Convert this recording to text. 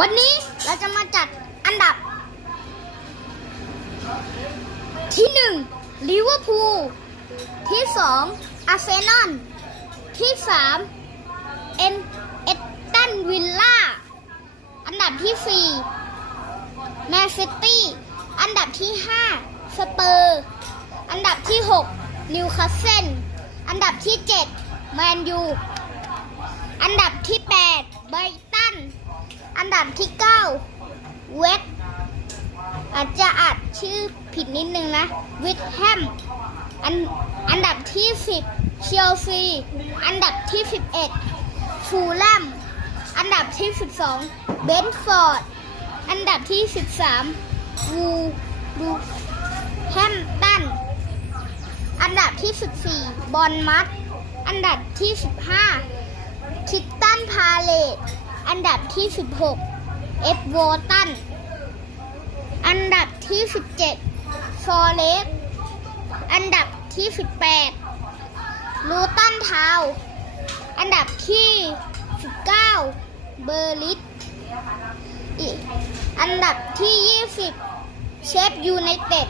วันนี้เราจะมาจัดอันดับ ที่หนึ่งลิเวอร์พูลที่สองอาร์เซนอลที่สามเอ็นเอตตันวิลล่าอันดับที่สี่แมนซิตี้อันดับที่ห้าสเปอร์ อันดับที่หกนิวคาสเซิลอันดับที่เจ็ดแมนยูอันดับที่8ไบรตัน อันดับที่9เวสอาจจะอ่านชื่อผิดนิดนึงนะวิทแฮมอันอันดับที่10เชลซีอันดับที่11ฟูลแลมอันดับที่12เบนฟอร์ดอันดับที่13วูดูแฮมตันอันดับที่14บอลมัดอันดับที่15คิตตันพาเลตอันดับที่16 เอฟโวตัน อันดับที่ 17ฟอเรสอันดับที่ 18 ลูตันทาว อันดับที่ 19 เบอร์ลิสอีอันดับที่ 20 เชฟยูไนเต็ด